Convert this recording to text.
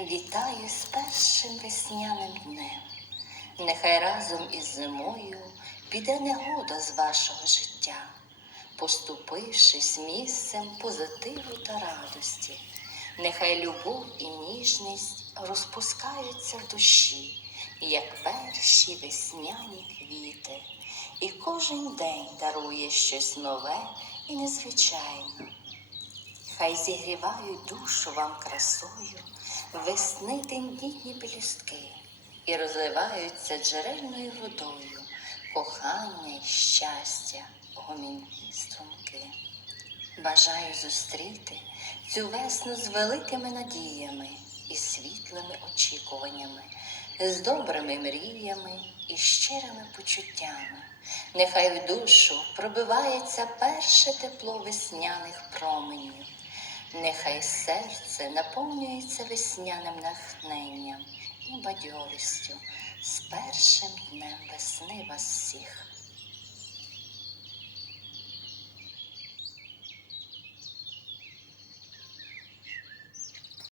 Вітаю з першим весняним днем. Нехай разом із зимою піде негода з вашого життя, поступившись місцем позитиву та радості. Нехай любов і ніжність розпускаються в душі, як перші весняні квіти, і кожен день дарує щось нове і незвичайне. Хай зігрівають душу вам красою весни тендітні пелюстки і розливаються джерельною водою кохання й щастя, гомінкі струмки. Бажаю зустріти цю весну з великими надіями і світлими очікуваннями, з добрими мріями і щирими почуттями. Нехай в душу пробивається перше тепло весняних променів. Нехай серце наповнюється весняним нахненням і бадьорістю з першим днем весни вас всіх.